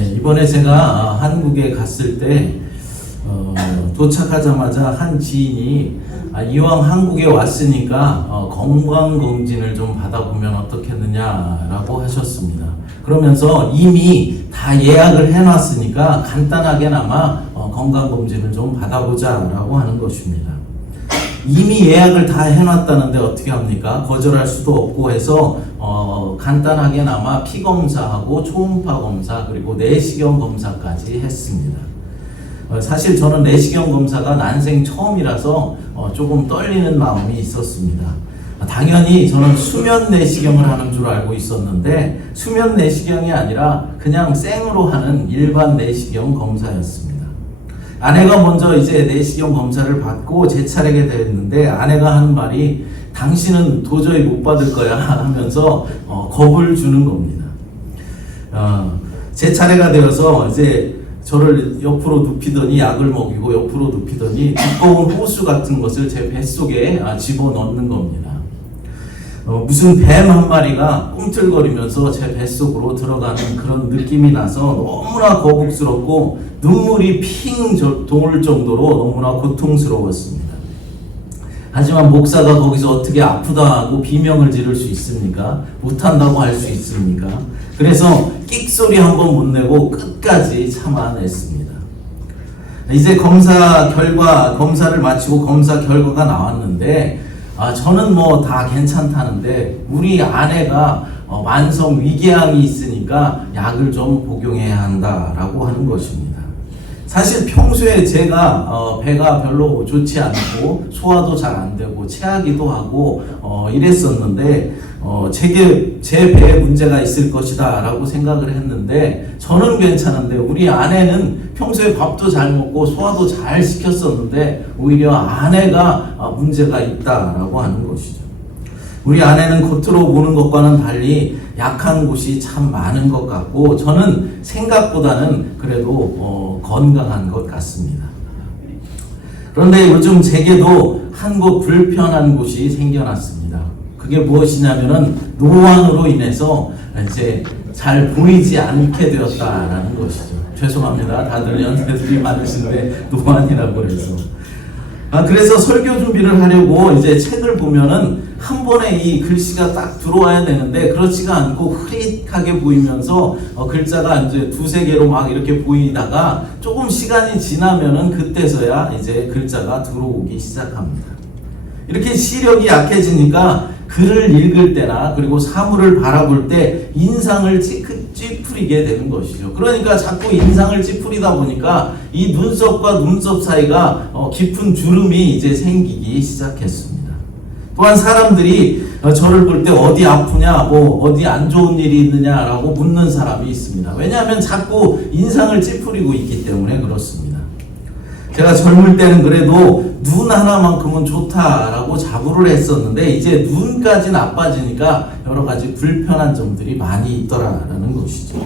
이번에 제가 한국에 갔을 때 도착하자마자 한 지인이 이왕 한국에 왔으니까 건강검진을 좀 받아보면 어떻겠느냐라고 하셨습니다. 그러면서 이미 다 예약을 해놨으니까 간단하게나마 건강검진을 좀 받아보자라고 하는 것입니다. 이미 예약을 다 해놨다는데 어떻게 합니까? 거절할 수도 없고 해서 간단하게나마 피검사하고 초음파 검사 그리고 내시경 검사까지 했습니다. 사실 저는 내시경 검사가 난생 처음이라서 조금 떨리는 마음이 있었습니다. 당연히 저는 수면 내시경을 하는 줄 알고 있었는데 수면 내시경이 아니라 그냥 생으로 하는 일반 내시경 검사였습니다. 아내가 먼저 이제 내시경 검사를 받고 제 차례가 됐는데 아내가 하는 말이 당신은 도저히 못 받을 거야 하면서 겁을 주는 겁니다. 제 차례가 되어서 이제 저를 옆으로 눕히더니 약을 먹이고 옆으로 눕히더니 두꺼운 호수 같은 것을 제 뱃속에 집어넣는 겁니다. 무슨 뱀 한 마리가 꿈틀거리면서 제 뱃속으로 들어가는 그런 느낌이 나서 너무나 거북스럽고 눈물이 핑 돌 정도로 너무나 고통스러웠습니다. 하지만 목사가 거기서 어떻게 아프다 하고 비명을 지를 수 있습니까? 못한다고 할 수 있습니까? 그래서 끽소리 한 번 못 내고 끝까지 참아냈습니다. 이제 검사를 마치고 검사 결과가 나왔는데 저는 뭐 다 괜찮다는데 우리 아내가 만성 위궤양이 있으니까 약을 좀 복용해야 한다라고 하는 것입니다. 사실 평소에 제가 배가 별로 좋지 않고 소화도 잘 안 되고 체하기도 하고 이랬었는데 제 배에 문제가 있을 것이다 라고 생각을 했는데 저는 괜찮은데 우리 아내는 평소에 밥도 잘 먹고 소화도 잘 시켰었는데 오히려 아내가 문제가 있다라고 하는 것이죠. 우리 아내는 겉으로 보는 것과는 달리 약한 곳이 참 많은 것 같고 저는 생각보다는 그래도 건강한 것 같습니다. 그런데 요즘 제게도 한 곳 불편한 곳이 생겨났습니다. 그게 무엇이냐면은 노안으로 인해서 이제 잘 보이지 않게 되었다라는 것이죠. 죄송합니다. 다들 연세들이 많으신데 노안이라고 해서. 그래서 설교 준비를 하려고 이제 책을 보면은 한 번에 이 글씨가 딱 들어와야 되는데 그렇지가 않고 흐릿하게 보이면서 글자가 이제 두세 개로 막 이렇게 보이다가 조금 시간이 지나면은 그때서야 이제 글자가 들어오기 시작합니다. 이렇게 시력이 약해지니까 글을 읽을 때나 그리고 사물을 바라볼 때 인상을 찌푸리게 되는 것이죠. 그러니까 자꾸 인상을 찌푸리다 보니까 이 눈썹과 눈썹 사이가 깊은 주름이 이제 생기기 시작했습니다. 또한 사람들이 저를 볼 때 어디 아프냐, 어디 안 좋은 일이 있느냐라고 묻는 사람이 있습니다. 왜냐하면 자꾸 인상을 찌푸리고 있기 때문에 그렇습니다. 제가 젊을 때는 그래도 눈 하나만큼은 좋다라고 자부를 했었는데 이제 눈까지 나빠지니까 여러 가지 불편한 점들이 많이 있더라라는 것이죠.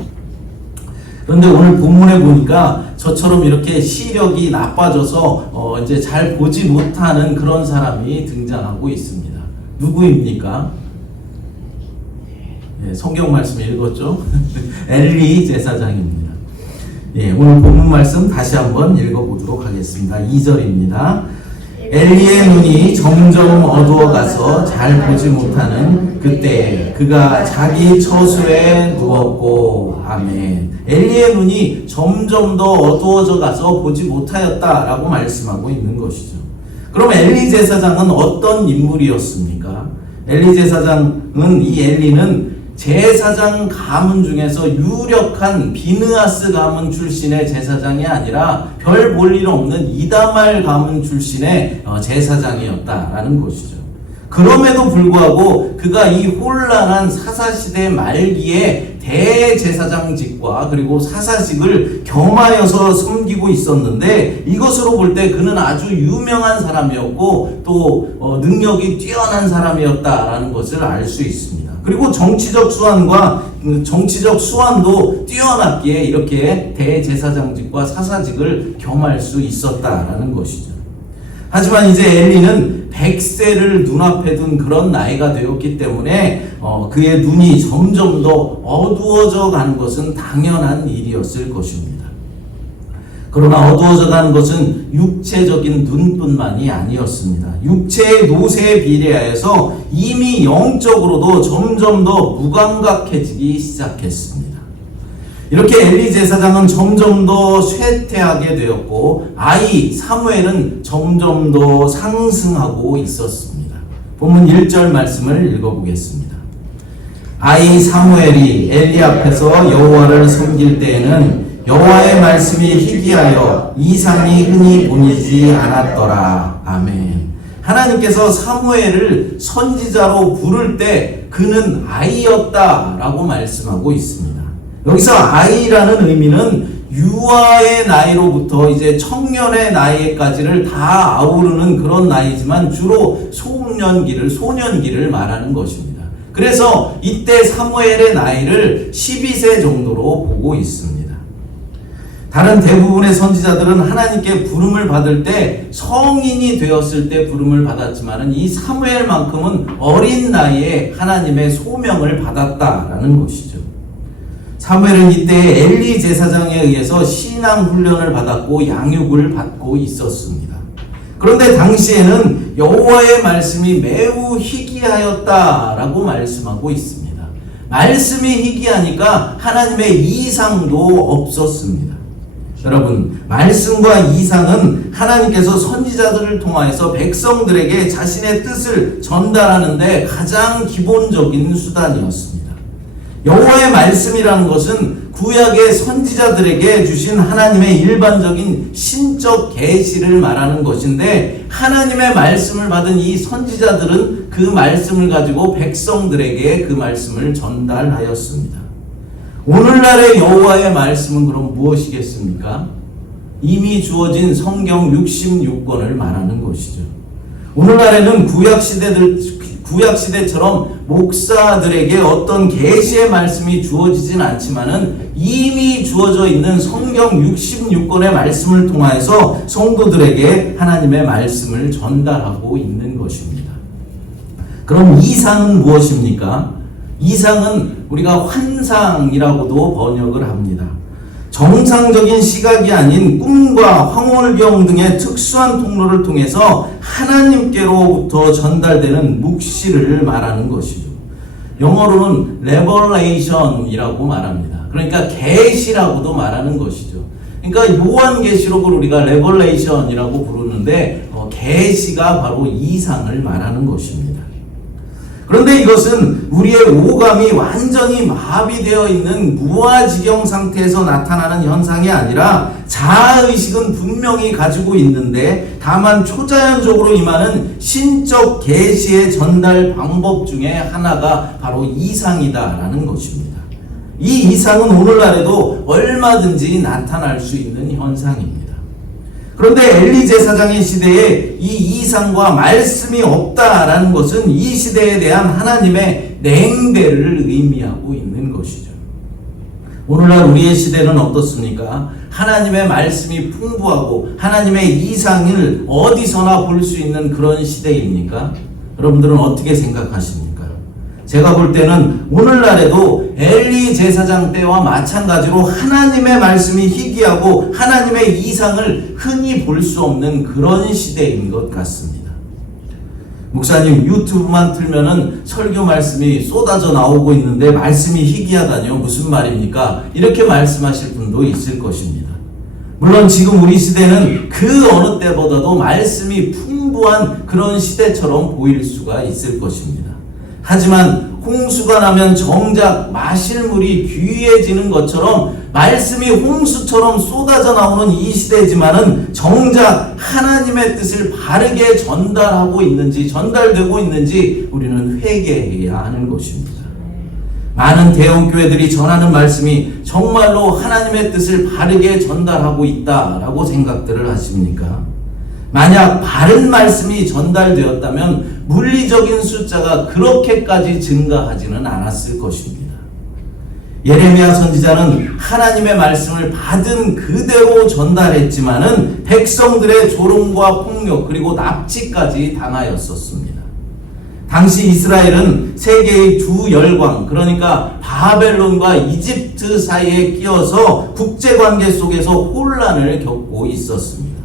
그런데 오늘 본문에 보니까 저처럼 이렇게 시력이 나빠져서 이제 잘 보지 못하는 그런 사람이 등장하고 있습니다. 누구입니까? 성경 말씀 읽었죠? 엘리 제사장입니다. 오늘 본문 말씀 다시 한번 읽어보도록 하겠습니다. 2절입니다. 엘리의 눈이 점점 어두워가서 잘 보지 못하는 그때 그가 자기 처소에 누웠고 아멘. 엘리의 눈이 점점 더 어두워져 가서 보지 못하였다라고 말씀하고 있는 것이죠. 그럼 엘리 제사장은 어떤 인물이었습니까? 엘리 제사장은 이 엘리는 제사장 가문 중에서 유력한 비느하스 가문 출신의 제사장이 아니라 별 볼 일 없는 이다말 가문 출신의 제사장이었다라는 것이죠. 그럼에도 불구하고 그가 이 혼란한 사사시대 말기에 대제사장직과 그리고 사사직을 겸하여서 섬기고 있었는데 이것으로 볼 때 그는 아주 유명한 사람이었고 또 능력이 뛰어난 사람이었다라는 것을 알 수 있습니다. 그리고 정치적 수완도 뛰어났기에 이렇게 대제사장직과 사사직을 겸할 수 있었다라는 것이죠. 하지만 이제 엘리는 100세를 눈앞에 둔 그런 나이가 되었기 때문에 그의 눈이 점점 더 어두워져 가는 것은 당연한 일이었을 것입니다. 그러나 어두워져 가는 것은 육체적인 눈뿐만이 아니었습니다. 육체의 노쇠에 비례하여서 이미 영적으로도 점점 더 무감각해지기 시작했습니다. 이렇게 엘리 제사장은 점점 더 쇠퇴하게 되었고 아이 사무엘은 점점 더 상승하고 있었습니다. 본문 1절 말씀을 읽어보겠습니다. 아이 사무엘이 엘리 앞에서 여호와를 섬길 때에는 여호와의 말씀이 희귀하여 이상이 흔히 보이지 않았더라. 아멘. 하나님께서 사무엘을 선지자로 부를 때 그는 아이였다라고 말씀하고 있습니다. 여기서 아이라는 의미는 유아의 나이로부터 이제 청년의 나이까지를 다 아우르는 그런 나이지만 주로 소년기를 말하는 것입니다. 그래서 이때 사무엘의 나이를 12세 정도로 보고 있습니다. 다른 대부분의 선지자들은 하나님께 부름을 받을 때 성인이 되었을 때 부름을 받았지만 이 사무엘만큼은 어린 나이에 하나님의 소명을 받았다라는 것이죠. 사무엘은 이때 엘리 제사장에 의해서 신앙 훈련을 받았고 양육을 받고 있었습니다. 그런데 당시에는 여호와의 말씀이 매우 희귀하였다라고 말씀하고 있습니다. 말씀이 희귀하니까 하나님의 이상도 없었습니다. 여러분, 말씀과 이상은 하나님께서 선지자들을 통하여서 백성들에게 자신의 뜻을 전달하는데 가장 기본적인 수단이었습니다. 여호와의 말씀이라는 것은 구약의 선지자들에게 주신 하나님의 일반적인 신적 계시를 말하는 것인데 하나님의 말씀을 받은 이 선지자들은 그 말씀을 가지고 백성들에게 그 말씀을 전달하였습니다. 오늘날의 여호와의 말씀은 그럼 무엇이겠습니까? 이미 주어진 성경 66권을 말하는 것이죠. 오늘날에는 구약시대처럼 목사들에게 어떤 계시의 말씀이 주어지진 않지만은 이미 주어져 있는 성경 66권의 말씀을 통하여서 성도들에게 하나님의 말씀을 전달하고 있는 것입니다. 그럼 이상은 무엇입니까? 이상은 우리가 환상이라고도 번역을 합니다. 정상적인 시각이 아닌 꿈과 황홀경 등의 특수한 통로를 통해서 하나님께로부터 전달되는 묵시를 말하는 것이죠. 영어로는 revelation이라고 말합니다. 그러니까 계시라고도 말하는 것이죠. 그러니까 요한계시록을 우리가 revelation이라고 부르는데 계시가 바로 이상을 말하는 것입니다. 그런데 이것은 우리의 오감이 완전히 마비되어 있는 무아지경 상태에서 나타나는 현상이 아니라 자아의식은 분명히 가지고 있는데 다만 초자연적으로 임하는 신적 계시의 전달 방법 중에 하나가 바로 이상이다라는 것입니다. 이 이상은 오늘날에도 얼마든지 나타날 수 있는 현상입니다. 그런데 엘리 제사장의 시대에 이 이상과 말씀이 없다라는 것은 이 시대에 대한 하나님의 냉대를 의미하고 있는 것이죠. 오늘날 우리의 시대는 어떻습니까? 하나님의 말씀이 풍부하고 하나님의 이상을 어디서나 볼 수 있는 그런 시대입니까? 여러분들은 어떻게 생각하십니까? 제가 볼 때는 오늘날에도 엘리 제사장 때와 마찬가지로 하나님의 말씀이 희귀하고 하나님의 이상을 흔히 볼 수 없는 그런 시대인 것 같습니다. 목사님, 유튜브만 틀면은 설교 말씀이 쏟아져 나오고 있는데 말씀이 희귀하다뇨? 무슨 말입니까? 이렇게 말씀하실 분도 있을 것입니다. 물론 지금 우리 시대는 그 어느 때보다도 말씀이 풍부한 그런 시대처럼 보일 수가 있을 것입니다. 하지만 홍수가 나면 정작 마실 물이 귀해지는 것처럼 말씀이 홍수처럼 쏟아져 나오는 이 시대지만은 정작 하나님의 뜻을 바르게 전달되고 있는지 우리는 회개해야 하는 것입니다. 많은 대형교회들이 전하는 말씀이 정말로 하나님의 뜻을 바르게 전달하고 있다라고 생각들을 하십니까? 만약 바른 말씀이 전달되었다면 물리적인 숫자가 그렇게까지 증가하지는 않았을 것입니다. 예레미야 선지자는 하나님의 말씀을 받은 그대로 전달했지만은 백성들의 조롱과 폭력 그리고 납치까지 당하였었습니다. 당시 이스라엘은 세계의 두 열강, 그러니까 바벨론과 이집트 사이에 끼어서 국제관계 속에서 혼란을 겪고 있었습니다.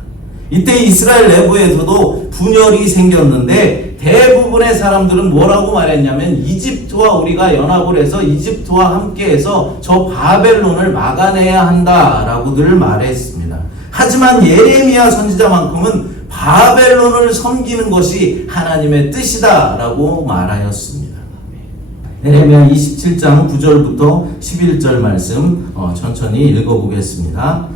이때 이스라엘 내부에서도 분열이 생겼는데 대부분의 사람들은 뭐라고 말했냐면 이집트와 우리가 연합을 해서 이집트와 함께해서 저 바벨론을 막아내야 한다라고들 말했습니다. 하지만 예레미야 선지자만큼은 바벨론을 섬기는 것이 하나님의 뜻이다라고 말하였습니다. 예레미야 27장 9절부터 11절 말씀 천천히 읽어보겠습니다.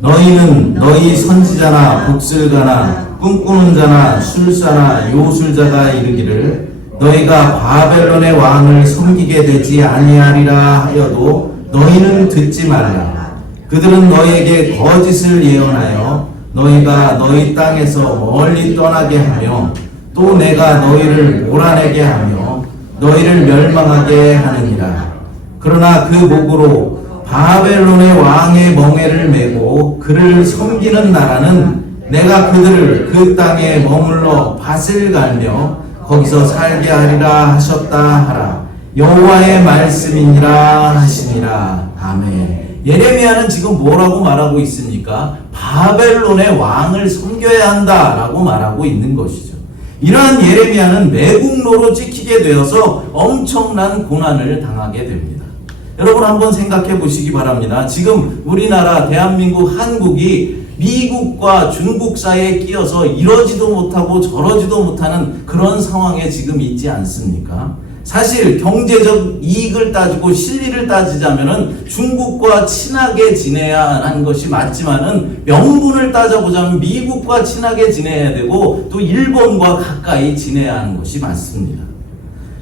너희는 너희 선지자나 복술가나 꿈꾸는 자나 술사나 요술자가 이르기를 너희가 바벨론의 왕을 섬기게 되지 아니하리라 하여도 너희는 듣지 말라. 그들은 너희에게 거짓을 예언하여 너희가 너희 땅에서 멀리 떠나게 하며 또 내가 너희를 몰아내게 하며 너희를 멸망하게 하느니라. 그러나 그 목으로 바벨론의 왕의 멍에를 메고 그를 섬기는 나라는 내가 그들을 그 땅에 머물러 밭을 갈며 거기서 살게 하리라 하셨다 하라. 여호와의 말씀이니라 하시니라. 아멘. 예레미야는 지금 뭐라고 말하고 있습니까? 바벨론의 왕을 섬겨야 한다라고 말하고 있는 것이죠. 이러한 예레미야는 매국노로 찍히게 되어서 엄청난 고난을 당하게 됩니다. 여러분 한번 생각해 보시기 바랍니다. 지금 우리나라 대한민국 한국이 미국과 중국 사이에 끼어서 이러지도 못하고 저러지도 못하는 그런 상황에 지금 있지 않습니까? 사실 경제적 이익을 따지고 실리를 따지자면은 중국과 친하게 지내야 하는 것이 맞지만은 명분을 따져보자면 미국과 친하게 지내야 되고 또 일본과 가까이 지내야 하는 것이 맞습니다.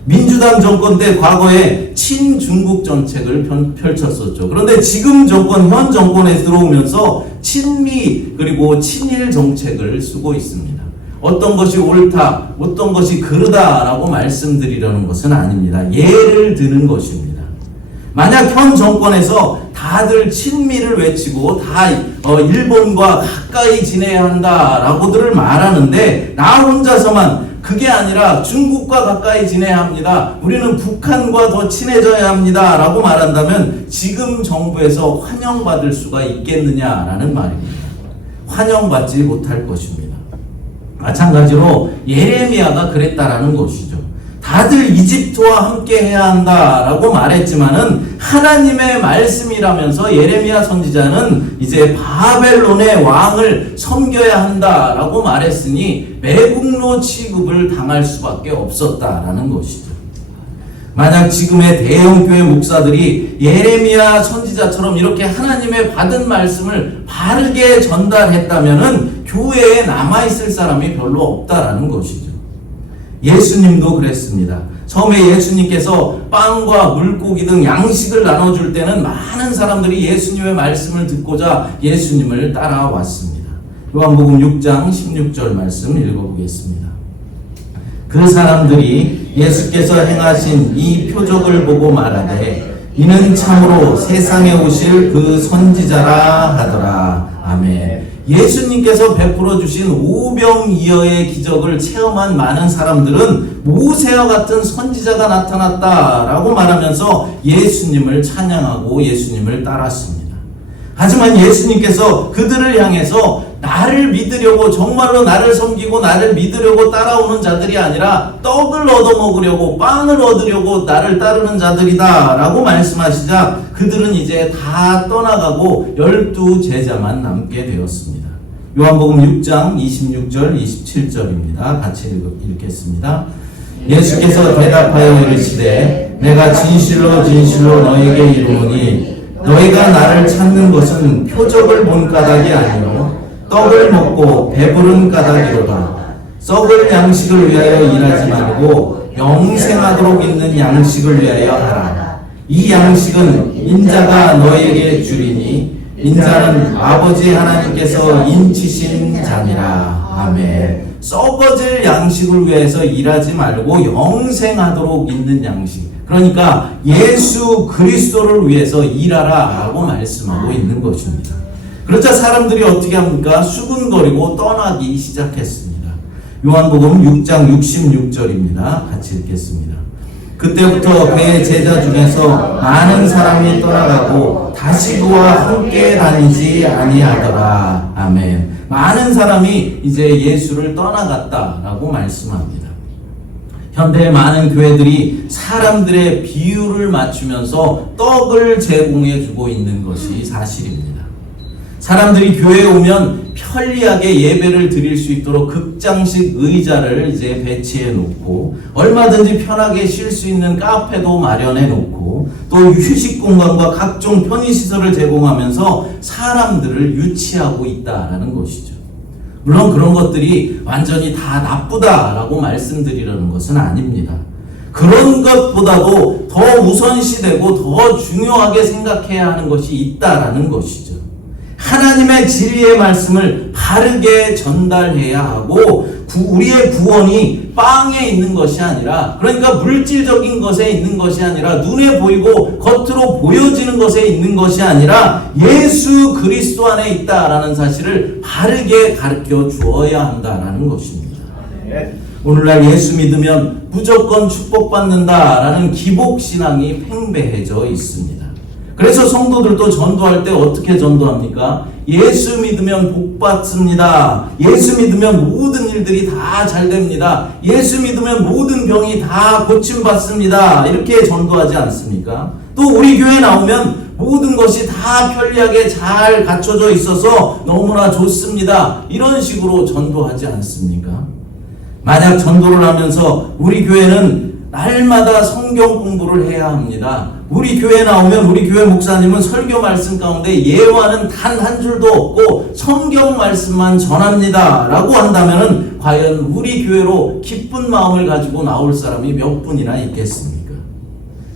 민주당 정권 때 과거에 친중국 정책을 펼쳤었죠. 그런데 지금 정권, 현 정권에 들어오면서 친미 그리고 친일 정책을 쓰고 있습니다. 어떤 것이 옳다, 어떤 것이 그르다라고 말씀드리려는 것은 아닙니다. 예를 드는 것입니다. 만약 현 정권에서 다들 친미를 외치고 다 일본과 가까이 지내야 한다라고들 말하는데 나 혼자서만 그게 아니라 중국과 가까이 지내야 합니다. 우리는 북한과 더 친해져야 합니다. 라고 말한다면 지금 정부에서 환영받을 수가 있겠느냐라는 말입니다. 환영받지 못할 것입니다. 마찬가지로 예레미야가 그랬다라는 것이죠. 다들 이집트와 함께 해야 한다라고 말했지만은 하나님의 말씀이라면서 예레미야 선지자는 이제 바벨론의 왕을 섬겨야 한다라고 말했으니 매국노 취급을 당할 수밖에 없었다라는 것이죠. 만약 지금의 대형교회 목사들이 예레미야 선지자처럼 이렇게 하나님의 받은 말씀을 바르게 전달했다면은 교회에 남아있을 사람이 별로 없다라는 것이죠. 예수님도 그랬습니다. 처음에 예수님께서 빵과 물고기 등 양식을 나눠줄 때는 많은 사람들이 예수님의 말씀을 듣고자 예수님을 따라왔습니다. 요한복음 6장 16절 말씀 읽어보겠습니다. 그 사람들이 예수께서 행하신 이 표적을 보고 말하되 이는 참으로 세상에 오실 그 선지자라 하더라. 아멘. 예수님께서 베풀어 주신 오병이어의 기적을 체험한 많은 사람들은 모세와 같은 선지자가 나타났다라고 말하면서 예수님을 찬양하고 예수님을 따랐습니다. 하지만 예수님께서 그들을 향해서 나를 믿으려고 정말로 나를 섬기고 나를 믿으려고 따라오는 자들이 아니라 떡을 얻어먹으려고 빵을 얻으려고 나를 따르는 자들이다 라고 말씀하시자 그들은 이제 다 떠나가고 12제자만 남게 되었습니다. 요한복음 6장 26절 27절입니다. 같이 읽겠습니다. 예수께서 대답하여 이르시되 내가 진실로 진실로 너희에게 이르노니 너희가 나를 찾는 것은 표적을 본 까닭이 아니요 떡을 먹고 배부른 까닭이로다. 썩을 양식을 위하여 일하지 말고 영생하도록 있는 양식을 위하여 하라. 이 양식은 인자가 너희에게 주리니 인자는 아버지 하나님께서 인치신 자니라. 아멘. 썩어질 양식을 위해서 일하지 말고 영생하도록 있는 양식, 그러니까 예수 그리스도를 위해서 일하라라고 말씀하고 있는 것입니다. 그러자 사람들이 어떻게 합니까? 수군거리고 떠나기 시작했습니다. 요한복음 6장 66절입니다. 같이 읽겠습니다. 그때부터 그의 제자 중에서 많은 사람이 떠나가고 다시 그와 함께 다니지 아니하더라. 아멘. 많은 사람이 이제 예수를 떠나갔다라고 말씀합니다. 현대의 많은 교회들이 사람들의 비율을 맞추면서 떡을 제공해주고 있는 것이 사실입니다. 사람들이 교회에 오면 편리하게 예배를 드릴 수 있도록 극장식 의자를 이제 배치해 놓고 얼마든지 편하게 쉴 수 있는 카페도 마련해 놓고 또 휴식 공간과 각종 편의시설을 제공하면서 사람들을 유치하고 있다라는 것이죠. 물론 그런 것들이 완전히 다 나쁘다라고 말씀드리려는 것은 아닙니다. 그런 것보다도 더 우선시되고 더 중요하게 생각해야 하는 것이 있다라는 것이죠. 하나님의 진리의 말씀을 바르게 전달해야 하고 우리의 구원이 빵에 있는 것이 아니라, 그러니까 물질적인 것에 있는 것이 아니라 눈에 보이고 겉으로 보여지는 것에 있는 것이 아니라 예수 그리스도 안에 있다라는 사실을 바르게 가르쳐 주어야 한다라는 것입니다. 오늘날 예수 믿으면 무조건 축복받는다라는 기복신앙이 팽배해져 있습니다. 그래서 성도들도 전도할 때 어떻게 전도합니까? 예수 믿으면 복 받습니다. 예수 믿으면 모든 일들이 다 잘 됩니다. 예수 믿으면 모든 병이 다 고침받습니다. 이렇게 전도하지 않습니까? 또 우리 교회 나오면 모든 것이 다 편리하게 잘 갖춰져 있어서 너무나 좋습니다. 이런 식으로 전도하지 않습니까? 만약 전도를 하면서 우리 교회는 날마다 성경 공부를 해야 합니다. 우리 교회 나오면 우리 교회 목사님은 설교 말씀 가운데 예화는 단 한 줄도 없고 성경 말씀만 전합니다 라고 한다면 과연 우리 교회로 기쁜 마음을 가지고 나올 사람이 몇 분이나 있겠습니까?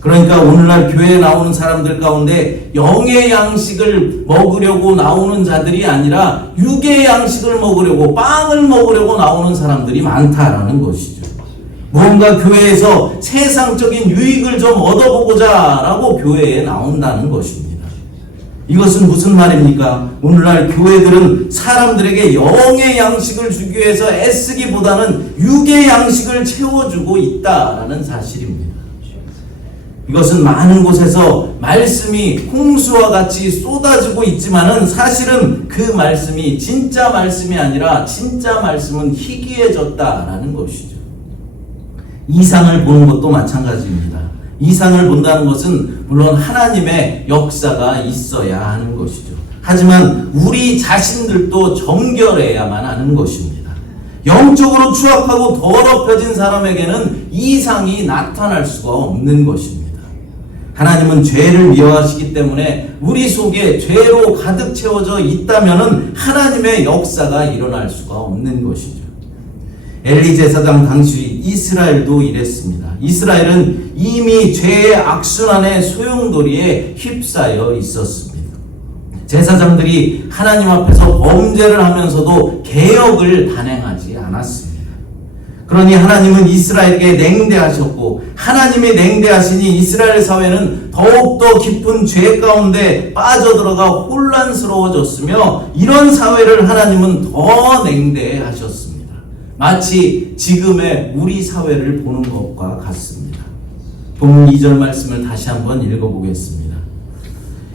그러니까 오늘날 교회에 나오는 사람들 가운데 영의 양식을 먹으려고 나오는 자들이 아니라 육의 양식을 먹으려고, 빵을 먹으려고 나오는 사람들이 많다라는 것이죠. 뭔가 교회에서 세상적인 유익을 좀 얻어보고자 라고 교회에 나온다는 것입니다. 이것은 무슨 말입니까? 오늘날 교회들은 사람들에게 영의 양식을 주기 위해서 애쓰기보다는 육의 양식을 채워주고 있다라는 사실입니다. 이것은 많은 곳에서 말씀이 홍수와 같이 쏟아지고 있지만은 사실은 그 말씀이 진짜 말씀이 아니라 진짜 말씀은 희귀해졌다라는 것이죠. 이상을 보는 것도 마찬가지입니다. 이상을 본다는 것은 물론 하나님의 역사가 있어야 하는 것이죠. 하지만 우리 자신들도 정결해야만 하는 것입니다. 영적으로 추악하고 더럽혀진 사람에게는 이상이 나타날 수가 없는 것입니다. 하나님은 죄를 미워하시기 때문에 우리 속에 죄로 가득 채워져 있다면은 하나님의 역사가 일어날 수가 없는 것이죠. 엘리 제사장 당시 이스라엘도 이랬습니다. 이스라엘은 이미 죄의 악순환의 소용돌이에 휩싸여 있었습니다. 제사장들이 하나님 앞에서 범죄를 하면서도 개혁을 단행하지 않았습니다. 그러니 하나님은 이스라엘에게 냉대하셨고, 하나님이 냉대하시니 이스라엘 사회는 더욱더 깊은 죄 가운데 빠져들어가 혼란스러워졌으며, 이런 사회를 하나님은 더 냉대하셨습니다. 마치 지금의 우리 사회를 보는 것과 같습니다. 본문 2절 말씀을 다시 한번 읽어보겠습니다.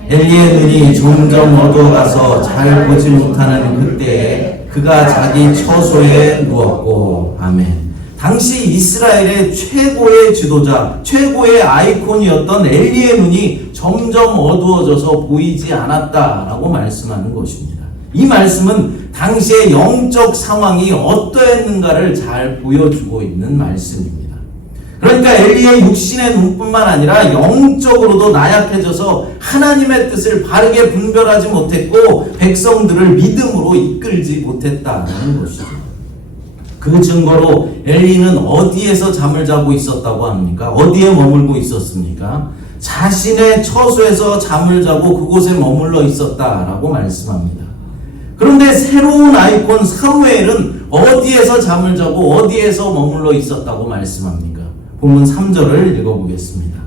엘리의 눈이 점점 어두워가서 잘 보지 못하는 그때에 그가 자기 처소에 누웠고. 아멘. 당시 이스라엘의 최고의 지도자, 최고의 아이콘이었던 엘리의 눈이 점점 어두워져서 보이지 않았다라고 말씀하는 것입니다. 이 말씀은 당시의 영적 상황이 어떠했는가를 잘 보여주고 있는 말씀입니다. 그러니까 엘리의 육신의 눈뿐만 아니라 영적으로도 나약해져서 하나님의 뜻을 바르게 분별하지 못했고 백성들을 믿음으로 이끌지 못했다는 것이죠. 그 증거로 엘리는 어디에서 잠을 자고 있었다고 합니까? 어디에 머물고 있었습니까? 자신의 처소에서 잠을 자고 그곳에 머물러 있었다라고 말씀합니다. 그런데 새로운 아이콘 사무엘은 어디에서 잠을 자고 어디에서 머물러 있었다고 말씀합니까? 본문 3절을 읽어보겠습니다.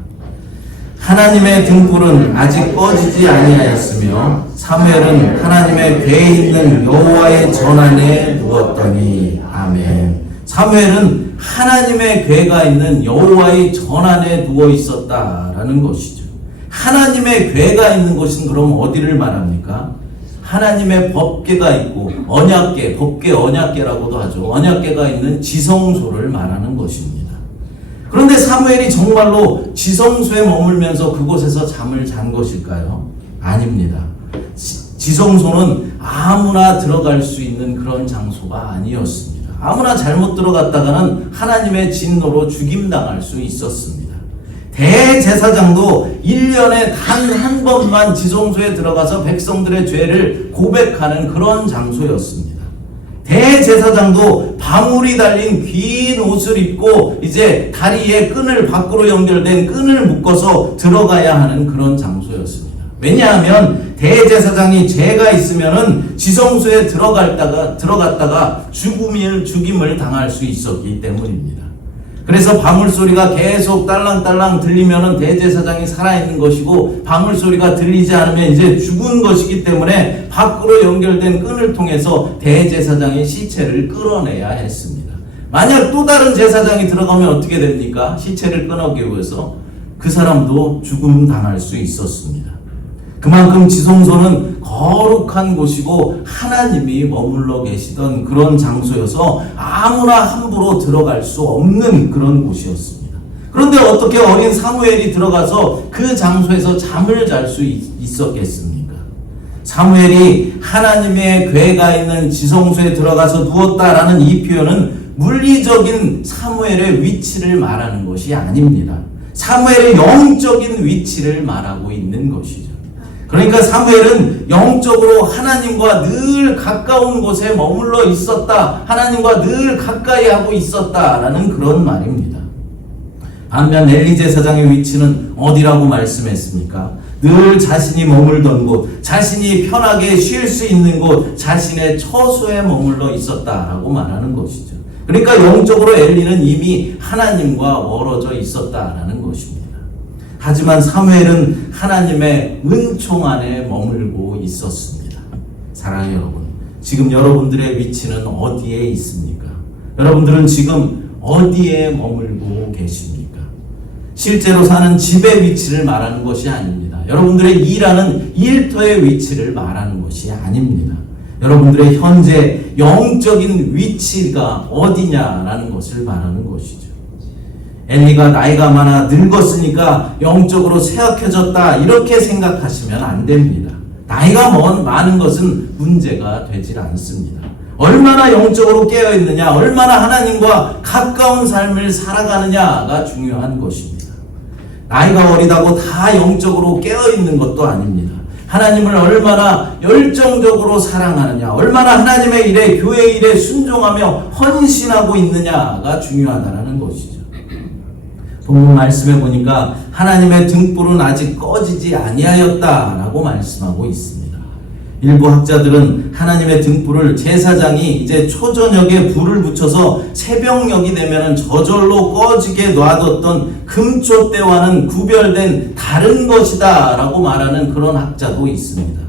하나님의 등불은 아직 꺼지지 아니하였으며 사무엘은 하나님의 궤에 있는 여호와의 전안에 누웠더니. 아멘. 사무엘은 하나님의 궤가 있는 여호와의 전안에 누워 있었다라는 것이죠. 하나님의 궤가 있는 곳은 그럼 어디를 말합니까? 하나님의 법궤가 있고 언약궤, 법궤 언약궤라고도 하죠. 언약궤가 있는 지성소를 말하는 것입니다. 그런데 사무엘이 정말로 지성소에 머물면서 그곳에서 잠을 잔 것일까요? 아닙니다. 지성소는 아무나 들어갈 수 있는 그런 장소가 아니었습니다. 아무나 잘못 들어갔다가는 하나님의 진노로 죽임당할 수 있었습니다. 대제사장도 1년에 단 한 번만 지성소에 들어가서 백성들의 죄를 고백하는 그런 장소였습니다. 대제사장도 방울이 달린 긴 옷을 입고 이제 다리에 끈을 밖으로 연결된 끈을 묶어서 들어가야 하는 그런 장소였습니다. 왜냐하면 대제사장이 죄가 있으면은 지성소에 들어갔다가 죽임을 당할 수 있었기 때문입니다. 그래서 방울 소리가 계속 딸랑딸랑 들리면은 대제사장이 살아있는 것이고, 방울 소리가 들리지 않으면 이제 죽은 것이기 때문에 밖으로 연결된 끈을 통해서 대제사장의 시체를 끌어내야 했습니다. 만약 또 다른 제사장이 들어가면 어떻게 됩니까? 시체를 끊어기 위해서 그 사람도 죽음 당할 수 있었습니다. 그만큼 지성소는 거룩한 곳이고 하나님이 머물러 계시던 그런 장소여서 아무나 함부로 들어갈 수 없는 그런 곳이었습니다. 그런데 어떻게 어린 사무엘이 들어가서 그 장소에서 잠을 잘 수 있었겠습니까? 사무엘이 하나님의 궤가 있는 지성소에 들어가서 누웠다라는 이 표현은 물리적인 사무엘의 위치를 말하는 것이 아닙니다. 사무엘의 영적인 위치를 말하고 있는 것이죠. 그러니까 사무엘은 영적으로 하나님과 늘 가까운 곳에 머물러 있었다. 하나님과 늘 가까이 하고 있었다라는 그런 말입니다. 반면 엘리 제사장의 위치는 어디라고 말씀했습니까? 늘 자신이 머물던 곳, 자신이 편하게 쉴 수 있는 곳, 자신의 처소에 머물러 있었다라고 말하는 것이죠. 그러니까 영적으로 엘리는 이미 하나님과 멀어져 있었다라는 것입니다. 하지만 사무엘은 하나님의 은총 안에 머물고 있었습니다. 사랑하는 여러분, 지금 여러분들의 위치는 어디에 있습니까? 여러분들은 지금 어디에 머물고 계십니까? 실제로 사는 집의 위치를 말하는 것이 아닙니다. 여러분들의 일하는 일터의 위치를 말하는 것이 아닙니다. 여러분들의 현재 영적인 위치가 어디냐라는 것을 말하는 것이죠. 엘리가 나이가 많아 늙었으니까 영적으로 쇠약해졌다, 이렇게 생각하시면 안 됩니다. 나이가 많은 것은 문제가 되질 않습니다. 얼마나 영적으로 깨어있느냐, 얼마나 하나님과 가까운 삶을 살아가느냐가 중요한 것입니다. 나이가 어리다고 다 영적으로 깨어있는 것도 아닙니다. 하나님을 얼마나 열정적으로 사랑하느냐, 얼마나 하나님의 일에, 교회 일에 순종하며 헌신하고 있느냐가 중요하다는 것이죠. 본문 말씀에 보니까 하나님의 등불은 아직 꺼지지 아니하였다라고 말씀하고 있습니다. 일부 학자들은 하나님의 등불을 제사장이 이제 초저녁에 불을 붙여서 새벽녘이 되면 저절로 꺼지게 놔뒀던 금촛대와는 구별된 다른 것이다 라고 말하는 그런 학자도 있습니다.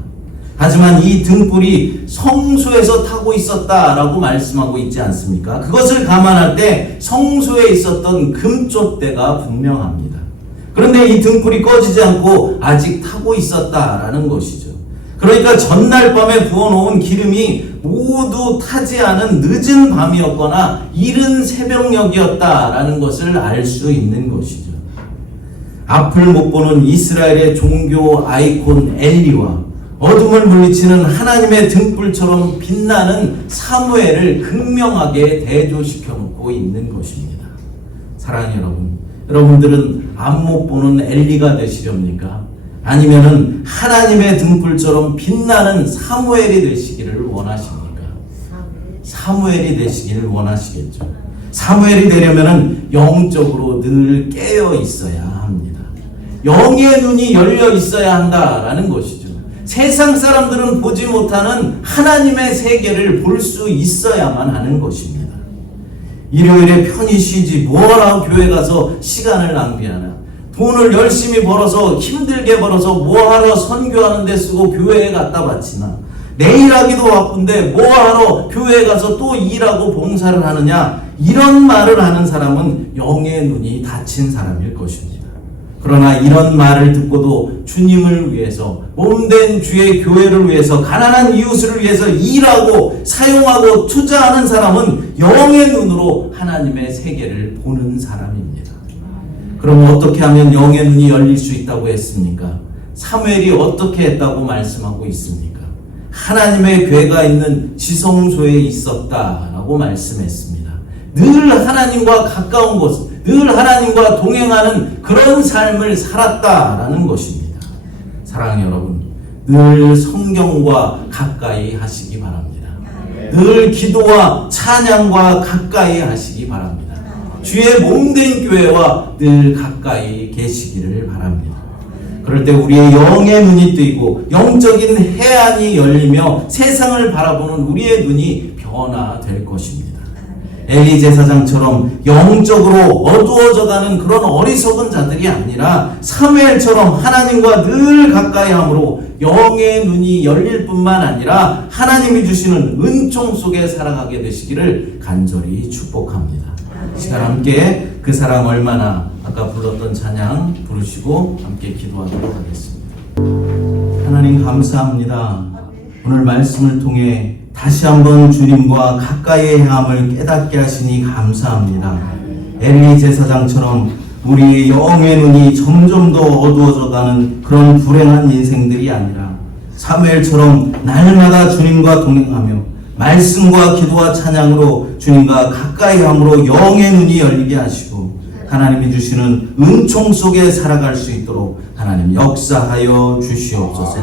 하지만 이 등불이 성소에서 타고 있었다라고 말씀하고 있지 않습니까? 그것을 감안할 때 성소에 있었던 금촛대가 분명합니다. 그런데 이 등불이 꺼지지 않고 아직 타고 있었다라는 것이죠. 그러니까 전날 밤에 부어놓은 기름이 모두 타지 않은 늦은 밤이었거나 이른 새벽녘이었다라는 것을 알 수 있는 것이죠. 앞을 못 보는 이스라엘의 종교 아이콘 엘리와 어둠을 물리치는 하나님의 등불처럼 빛나는 사무엘을 극명하게 대조시켜 놓고 있는 것입니다. 사랑하는 여러분, 여러분들은 앞 못 보는 엘리가 되시렵니까? 아니면은 하나님의 등불처럼 빛나는 사무엘이 되시기를 원하십니까? 사무엘이 되시기를 원하시겠죠. 사무엘이 되려면은 영적으로 늘 깨어 있어야 합니다. 영의 눈이 열려 있어야 한다라는 것이죠. 세상 사람들은 보지 못하는 하나님의 세계를 볼 수 있어야만 하는 것입니다. 일요일에 편히 쉬지 뭐하러 교회 가서 시간을 낭비하나. 돈을 열심히 벌어서 힘들게 벌어서 뭐하러 선교하는 데 쓰고 교회에 갖다 바치나? 내 일하기도 바쁜데 뭐하러 교회에 가서 또 일하고 봉사를 하느냐? 이런 말을 하는 사람은 영의 눈이 닫힌 사람일 것입니다. 그러나 이런 말을 듣고도 주님을 위해서, 몸된 주의 교회를 위해서, 가난한 이웃을 위해서 일하고 사용하고 투자하는 사람은 영의 눈으로 하나님의 세계를 보는 사람입니다. 그럼 어떻게 하면 영의 눈이 열릴 수 있다고 했습니까? 사무엘이 어떻게 했다고 말씀하고 있습니까? 하나님의 궤가 있는 지성소에 있었다라고 말씀했습니다. 늘 하나님과 가까운 곳, 늘 하나님과 동행하는 그런 삶을 살았다라는 것입니다. 사랑하는 여러분, 늘 성경과 가까이 하시기 바랍니다. 늘 기도와 찬양과 가까이 하시기 바랍니다. 주의 몸된 교회와 늘 가까이 계시기를 바랍니다. 그럴 때 우리의 영의 눈이 뜨이고 영적인 해안이 열리며 세상을 바라보는 우리의 눈이 변화될 것입니다. 엘리 제사장처럼 영적으로 어두워져가는 그런 어리석은 자들이 아니라 사무엘처럼 하나님과 늘 가까이 함으로 영의 눈이 열릴 뿐만 아니라 하나님이 주시는 은총 속에 살아가게 되시기를 간절히 축복합니다. 시간 함께 그 사랑 얼마나 아까 불렀던 찬양 부르시고 함께 기도하도록 하겠습니다. 하나님 감사합니다. 오늘 말씀을 통해 다시 한번 주님과 가까이의 향함을 깨닫게 하시니 감사합니다. 엘리 제사장처럼 우리의 영의 눈이 점점 더 어두워져가는 그런 불행한 인생들이 아니라 사무엘처럼 날마다 주님과 동행하며 말씀과 기도와 찬양으로 주님과 가까이 함으로 영의 눈이 열리게 하시고 하나님이 주시는 은총 속에 살아갈 수 있도록 하나님 역사하여 주시옵소서.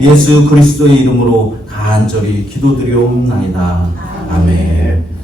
예수 그리스도의 이름으로 간절히 기도드리옵나이다. 아멘.